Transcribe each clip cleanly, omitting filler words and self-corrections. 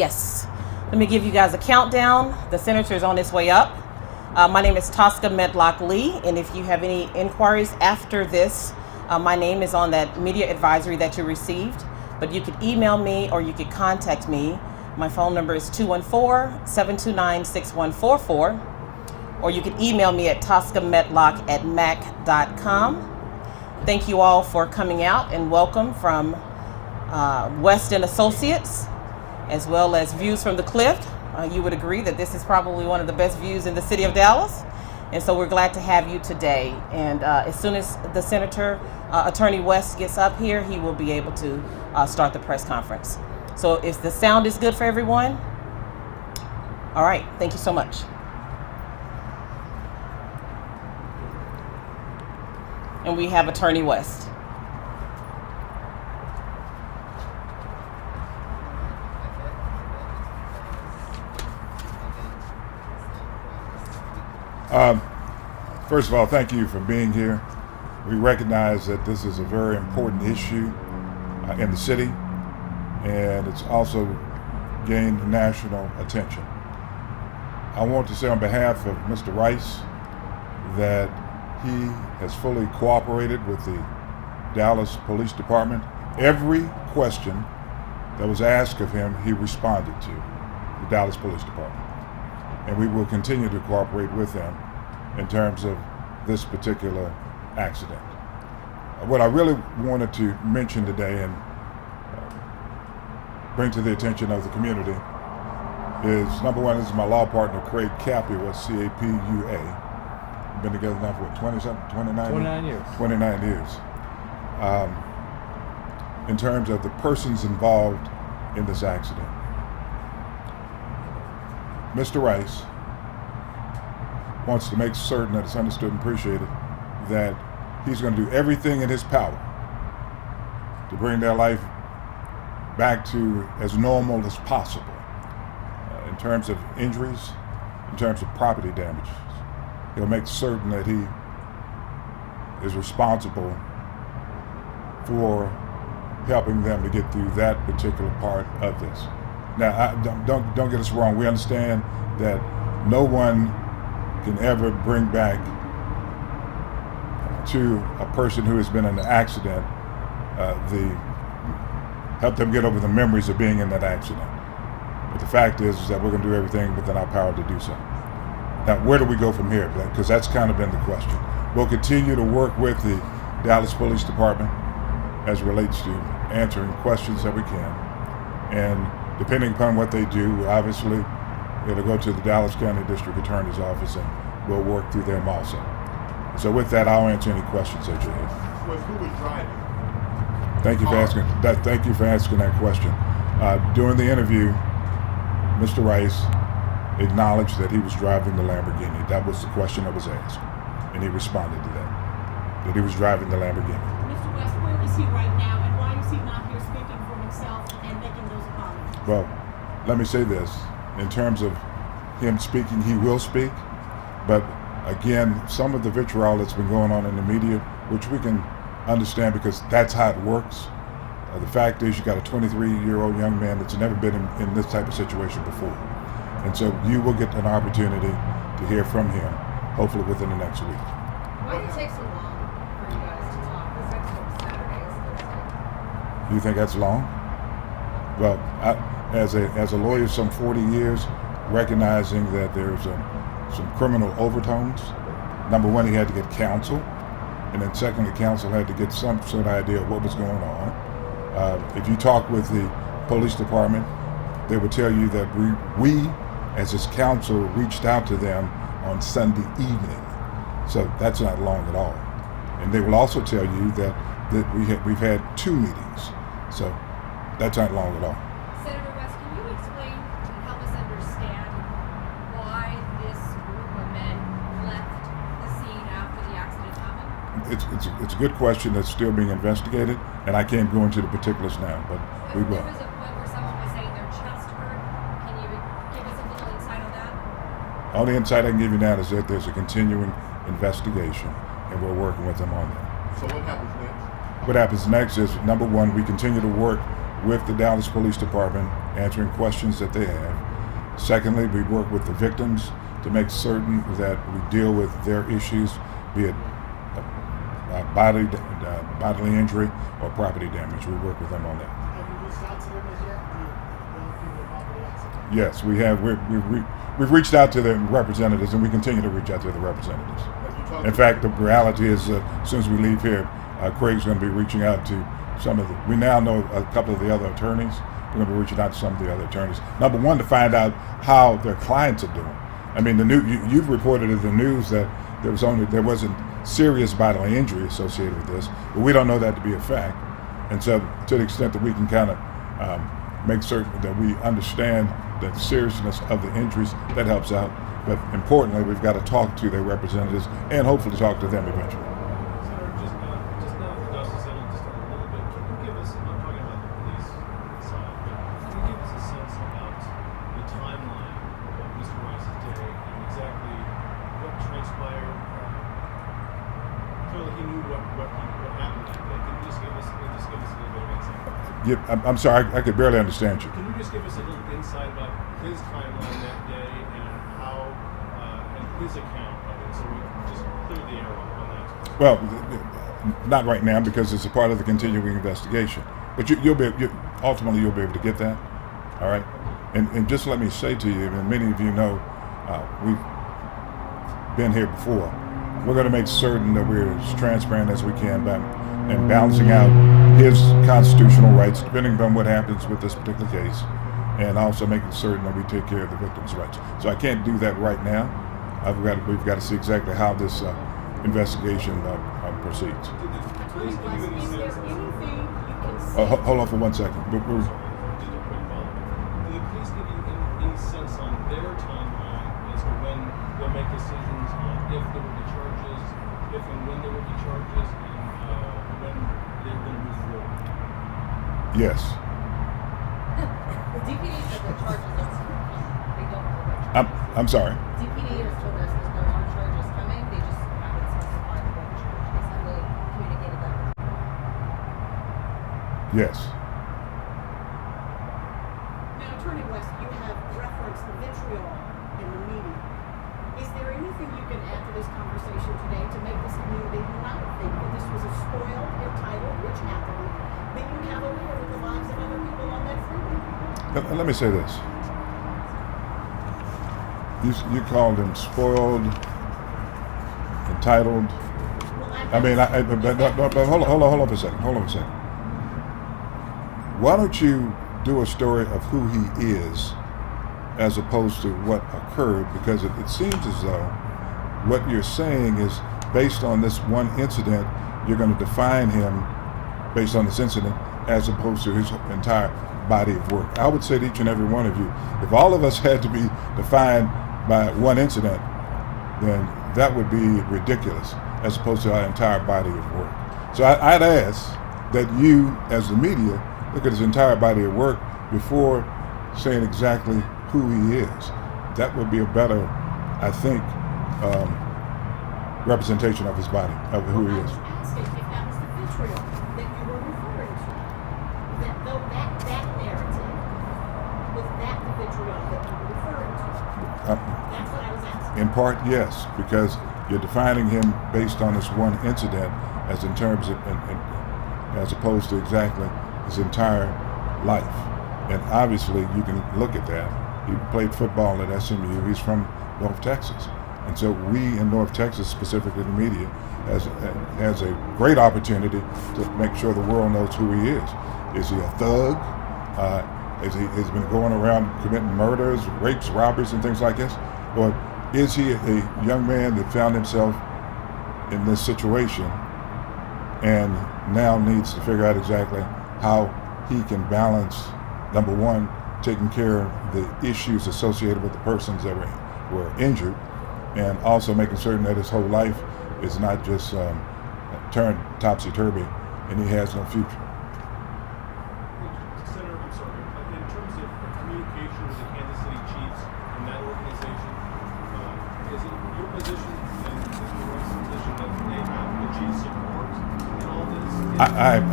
Yes. Let me give you guys a countdown. The senator is on his way up. My name is Tosca Medlock Lee, and if you have any inquiries after this, my name is on that media advisory that you received, but you could email me or you could contact me. My phone number is 214-729-6144, or you could email me at toscamedlock@mac.com. Thank you all for coming out, and welcome from West and Associates, as well as Views from the Cliff. You would agree that this is probably one of the best views in the city of Dallas. And so we're glad to have you today. And as soon as the Senator, Attorney West gets up here, he will be able to start the press conference. So if the sound is good for everyone, all right, thank you so much. And we have Attorney West. First of all, thank you for being here. We recognize that this is a very important issue in the city, and it's also gained national attention. I want to say on behalf of Mr. Rice that he has fully cooperated with the Dallas Police Department. Every question that was asked of him, he responded to the Dallas Police Department. And we will continue to cooperate with them in terms of this particular accident. What I really wanted to mention today and bring to the attention of the community is, number one, this is my law partner, Craig Capua, C-A-P-U-A. We've been together now for what, 29 years? 29 years. In terms of the persons involved in this accident. Mr. Rice wants to make certain that it's understood and appreciated that he's going to do everything in his power to bring their life back to as normal as possible in terms of injuries, in terms of property damages. He'll make certain that he is responsible for helping them to get through that particular part of this. Now, don't get us wrong. We understand that no one can ever bring back to a person who has been in an accident help them get over the memories of being in that accident. But the fact is that we're going to do everything within our power to do so. Now, where do we go from here? Because that's kind of been the question. We'll continue to work with the Dallas Police Department as it relates to answering questions that we can. And depending upon what they do, obviously, it'll go to the Dallas County District Attorney's Office, and we'll work through them also. So with that, I'll answer any questions that you have. Who was driving? Thank you for asking. Thank you for asking that question. During the interview, Mr. Rice acknowledged that he was driving the Lamborghini. That was the question that was asked, and he responded to that he was driving the Lamborghini. Mr. West, where is he right now, and why is he not here speaking for himself and making those apologies? Well, let me say this. In terms of him speaking, he will speak, but again, some of the vitriol that's been going on in the media, which we can understand because that's how it works. The fact is, you got a 23-year-old young man that's never been in this type of situation before. And so you will get an opportunity to hear from him, hopefully within the next week. Why did it take so long for you guys to talk? This next Saturday. You think that's long? Well, as a lawyer, some 40 years, recognizing that there's some criminal overtones. Number one, he had to get counsel, and then secondly, counsel had to get some sort of idea of what was going on. If you talk with the police department, they would tell you that we as his counsel, reached out to them on Sunday evening. So that's not long at all. And they will also tell you that we've had 2 meetings. So that's not long at all. Senator West, can you explain and help us understand why this group of men left the scene after the accident happened? It's a good question that's still being investigated, and I can't go into the particulars now, but we will. There was a point where someone was saying their chest hurt. Can you give us a little insight on that? All the insight I can give you now is that there's a continuing investigation, and we're working with them on that. So what happens next? What happens next is, number one, we continue to work with the Dallas Police Department, answering questions that they have. Secondly, we work with the victims to make certain that we deal with their issues, be it bodily injury or property damage. We work with them on that. Have you reached out to them as yet? The people involved with the accident? Yes, we have. We've reached out to the representatives, and we continue to reach out to the representatives. In fact, the reality is, as soon as we leave here, Craig's going to be reaching out to some of the. We now know a couple of the other attorneys. We're going to be reaching out to some of the other attorneys. Number one, to find out how their clients are doing. I mean, you've reported in the news that there wasn't serious bodily injury associated with this, but we don't know that to be a fact. And so, to the extent that we can kind of make certain that we understand the seriousness of the injuries, that helps out. But importantly, we've got to talk to their representatives and hopefully talk to them eventually. Senator, just now the dust has settled just a little bit. Can you give us, I'm talking about the police side, but can you give us a sense about the timeline of Mr. Rice's day and exactly what transpired? Clearly he knew what happened that day. Can you just give us a little bit of insight? Yeah, I'm sorry, I could barely understand you. Can you just give us a little insight about his timeline that day and how, and his account of it, so we can just clear the air on that? Well, not right now because it's a part of the continuing investigation. But ultimately you'll be able to get that. All right. And just let me say to you, and many of you know, we've been here before. We're going to make certain that we're as transparent as we can and balancing out his constitutional rights, depending upon what happens with this particular case, and also making certain that we take care of the victim's rights. So I can't do that right now. We've got to see exactly how this investigation proceeds. Attorney West, is there anything you can say? Hold on for 1 second. Did the police give you any sense on their timeline as to when they'll make decisions on if there will be charges, if and when there will be charges, and when they're going to move forward? Yes. The DPD said the charges are coming. They don't know what charges. I'm sorry. DPD has told us that there are charges coming. They just haven't specified what charges. Have they communicated that? Yes. Now, Attorney West, you have referenced the vitriol in the media. Is there anything you can add to this conversation today to make this community not think that this was a spoiled, entitled, rich athlete being cavalier with the lives of other people on that freeway? Let me say this. You called him spoiled, entitled. Well, But hold on for a second. Why don't you do a story of who he is as opposed to what occurred? Because it seems as though what you're saying is based on this one incident, you're going to define him based on this incident as opposed to his entire body of work. I would say to each and every one of you, if all of us had to be defined by one incident, then that would be ridiculous as opposed to our entire body of work. So I'd ask that you, as the media, look at his entire body of work before saying exactly who he is. That would be a better, I think, representation of his body, of who he is. I was asking if that was the vitriol that you were referring to. That though that narrative, was that the vitriol that you were referring to? That's what I was asking. In part, yes, because you're defining him based on this one incident as in terms of, as opposed to exactly his entire life. And obviously, you can look at that. He played football at SMU. He's from North Texas. And so we in North Texas, specifically the media, has a great opportunity to make sure the world knows who he is. Is he a thug? Has he been going around committing murders, rapes, robberies, and things like this? Or is he a young man that found himself in this situation and now needs to figure out exactly how he can balance, number one, taking care of the issues associated with the persons that were injured, and also making certain that his whole life is not just turned topsy-turvy and he has no future. Senator, I'm sorry, in terms of communication with the Kansas City Chiefs and that organization, is it your position and Mr. Rice's position that they have the Chiefs support in all this?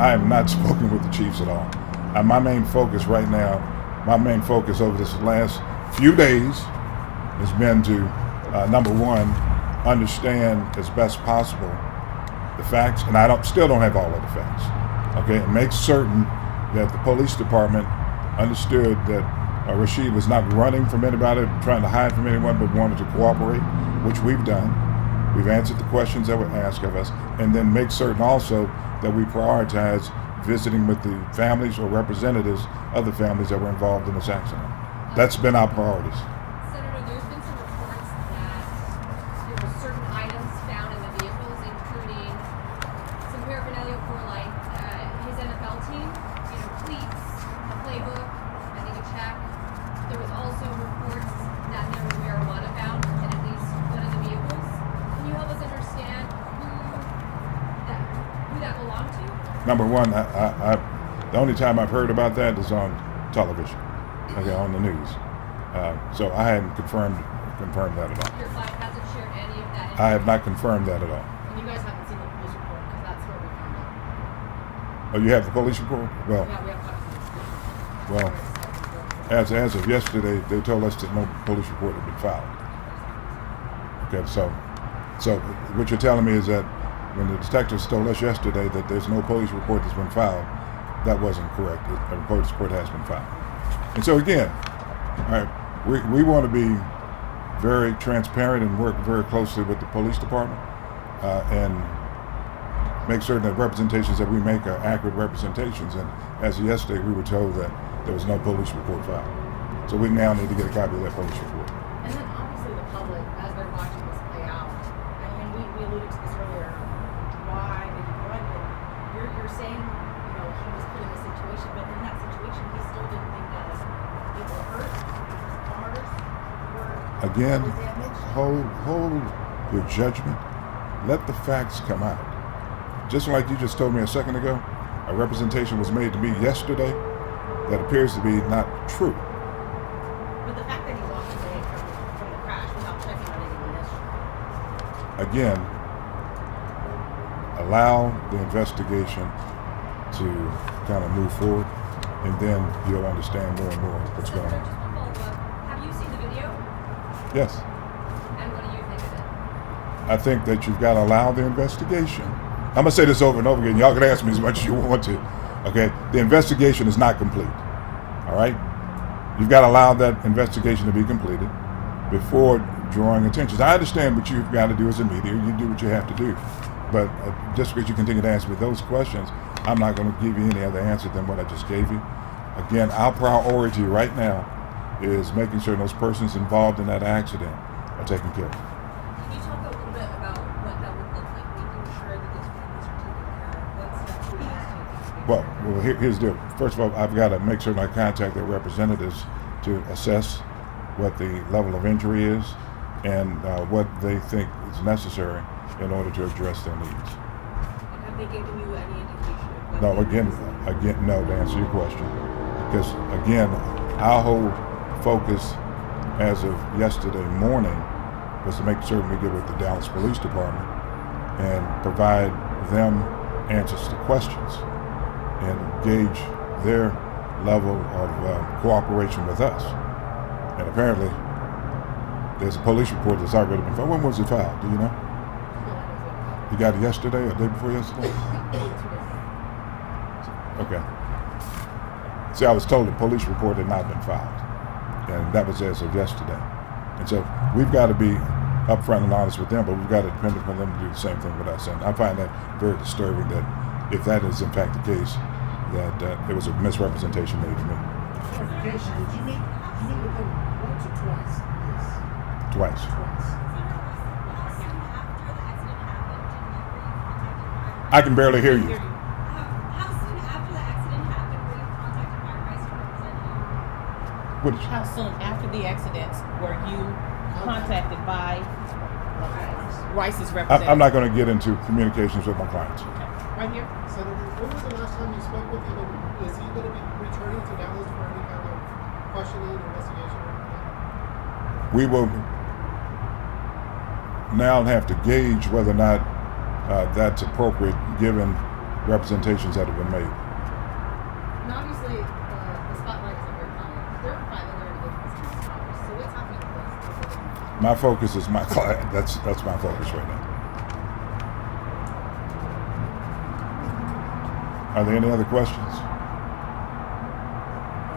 I have not spoken with the Chiefs at all. my main focus right now, my main focus over this last few days has been to, number one, understand as best possible the facts, and I still don't have all of the facts. Okay, and make certain that the police department understood that Rashee was not running from anybody, trying to hide from anyone, but wanted to cooperate, which we've done. We've answered the questions that were asked of us, and then make certain also that we prioritize visiting with the families or representatives of the families that were involved in this accident. That's been our priorities. Senator, there's been some reports that there were certain items found in the vehicles, including some paraphernalia for like his NFL team, cleats, a playbook, I think a check. There was also reports that there was marijuana found in at least one of the vehicles. Can you help us understand who that belonged to? Number one, the only time I've heard about that is on television, okay, on the news. So I hadn't confirmed that at all. Your side hasn't shared any of that. I have not confirmed that at all. And you guys haven't seen the police report, because that's where we found out. Oh, you have the police report? Well, Yeah, we have copies. well, as of yesterday, they told us that no police report had been filed. Okay, so what you're telling me is that when the detectives told us yesterday that there's no police report that's been filed, that wasn't correct. A police report has been filed. And so again, all right, we want to be very transparent and work very closely with the police department and make certain that representations that we make are accurate representations. And as of yesterday, we were told that there was no police report filed. So we now need to get a copy of that police report. And then obviously the public, as they're watching this play out, and we alluded to this earlier, why did he run? But you're saying, he was put in a situation, but in that situation, he still didn't think that people were hurt, cars were Again, damaged. hold your judgment. Let the facts come out. Just like you just told me a second ago, a representation was made to me yesterday that appears to be not true. But the fact that he walked away from the crash without checking on anyone yesterday. Again, allow the investigation to kind of move forward, and then you'll understand more and more what's going Senator, on. just one follow-up. Have you seen the video? Yes, And what do you think of it? I think that you've got to allow the investigation. I'm going to say this over and over again. Y'all can ask me as much as you want to. Okay? The investigation is not complete. All right? You've got to allow that investigation to be completed before drawing attention. I understand what you've got to do as a media. You do what you have to do. But just because you continue to ask me those questions, I'm not going to give you any other answer than what I just gave you. Again, our priority right now is making sure those persons involved in that accident are taken care of. Can you talk a little bit about what that would look like, making sure that these families are taken care of? What's that police taking? Well, here's the deal. First of all, I've got to make certain I contact their representatives to assess what the level of injury is and what they think is necessary in order to address their needs. And have they given you any indication of what No, they again, no, to answer your question. Because again, our whole focus as of yesterday morning was to make certain we get with the Dallas Police Department and provide them answers to questions and gauge their level of cooperation with us. And apparently, there's a police report that's already been filed. When was it filed? Do you know? You got it yesterday or the day before yesterday? Okay. See, I was told the police report had not been filed, and that was as of yesterday. And so we've got to be upfront and honest with them, but we've got to depend upon them to do the same thing with us. And I find that very disturbing that if that is in fact the case, that it was a misrepresentation made to me. Clarification, did you meet with him once or twice? Yes. Twice. Twice. I can barely hear you. How soon after the accident happened were you contacted by Rice to represent you? What did you- How soon after the accident were you contacted by Rice's representative? I'm not going to get into communications with my clients. Right here. Senator, when was the last time you spoke with him? And is he going to be returning to Dallas for any kind of questioning, investigation, or anything? We will now have to gauge whether or not that's appropriate given representations that have been made. And obviously, obviously the spotlight is on your client. There are 5 other individuals in this house. So what's happening with those? My focus is my client. That's my focus right now. Are there any other questions? I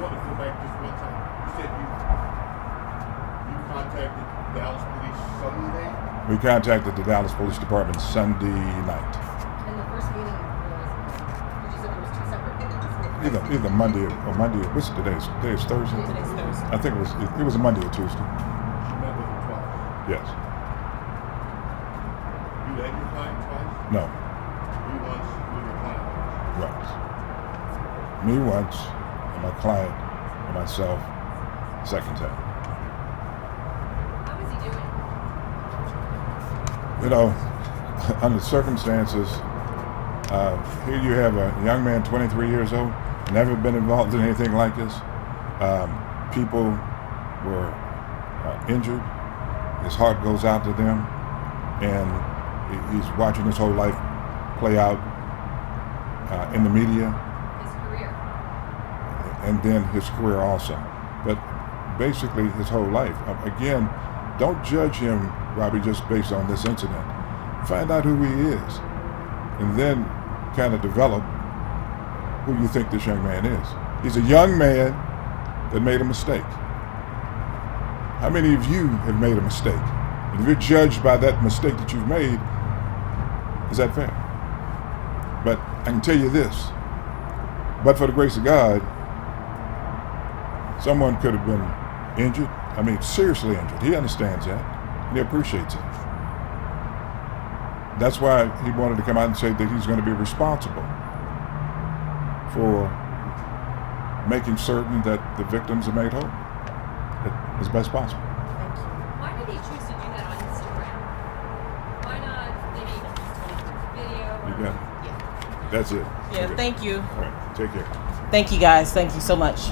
want to go back just one time. You said you contacted Dallas Police Sunday? We contacted the Dallas Police Department Sunday night. And the first meeting was, did you say there was 2 separate meetings? Either Monday or Monday. What's today? Today is Thursday. Today's Thursday. I think it was a Monday or Tuesday. You met with him twice. Yes. You and your client twice? No. You once, you and your client once. Right. Me once, and my client and myself second time. How is he doing? You know, under the circumstances, here you have a young man, 23 years old, never been involved in anything like this. People were injured. His heart goes out to them, and he's watching his whole life play out in the media, His career. and then his career also. But basically his whole life. Again, don't judge him, Robbie, just based on this incident. Find out who he is, and then kind of develop who you think this young man is. He's a young man that made a mistake. How many of you have made a mistake? And if you're judged by that mistake that you've made, is that fair? But I can tell you this, but for the grace of God, someone could have been injured. I mean, seriously injured. He understands that, and he appreciates it. That's why he wanted to come out and say that he's going to be responsible for making certain that the victims are made whole as best possible. Thank you. Why did he choose to do that on Instagram? Why not maybe video? You got it. Yeah. That's it. Yeah, Okay. thank you. All right. Take care. Thank you guys. Thank you so much.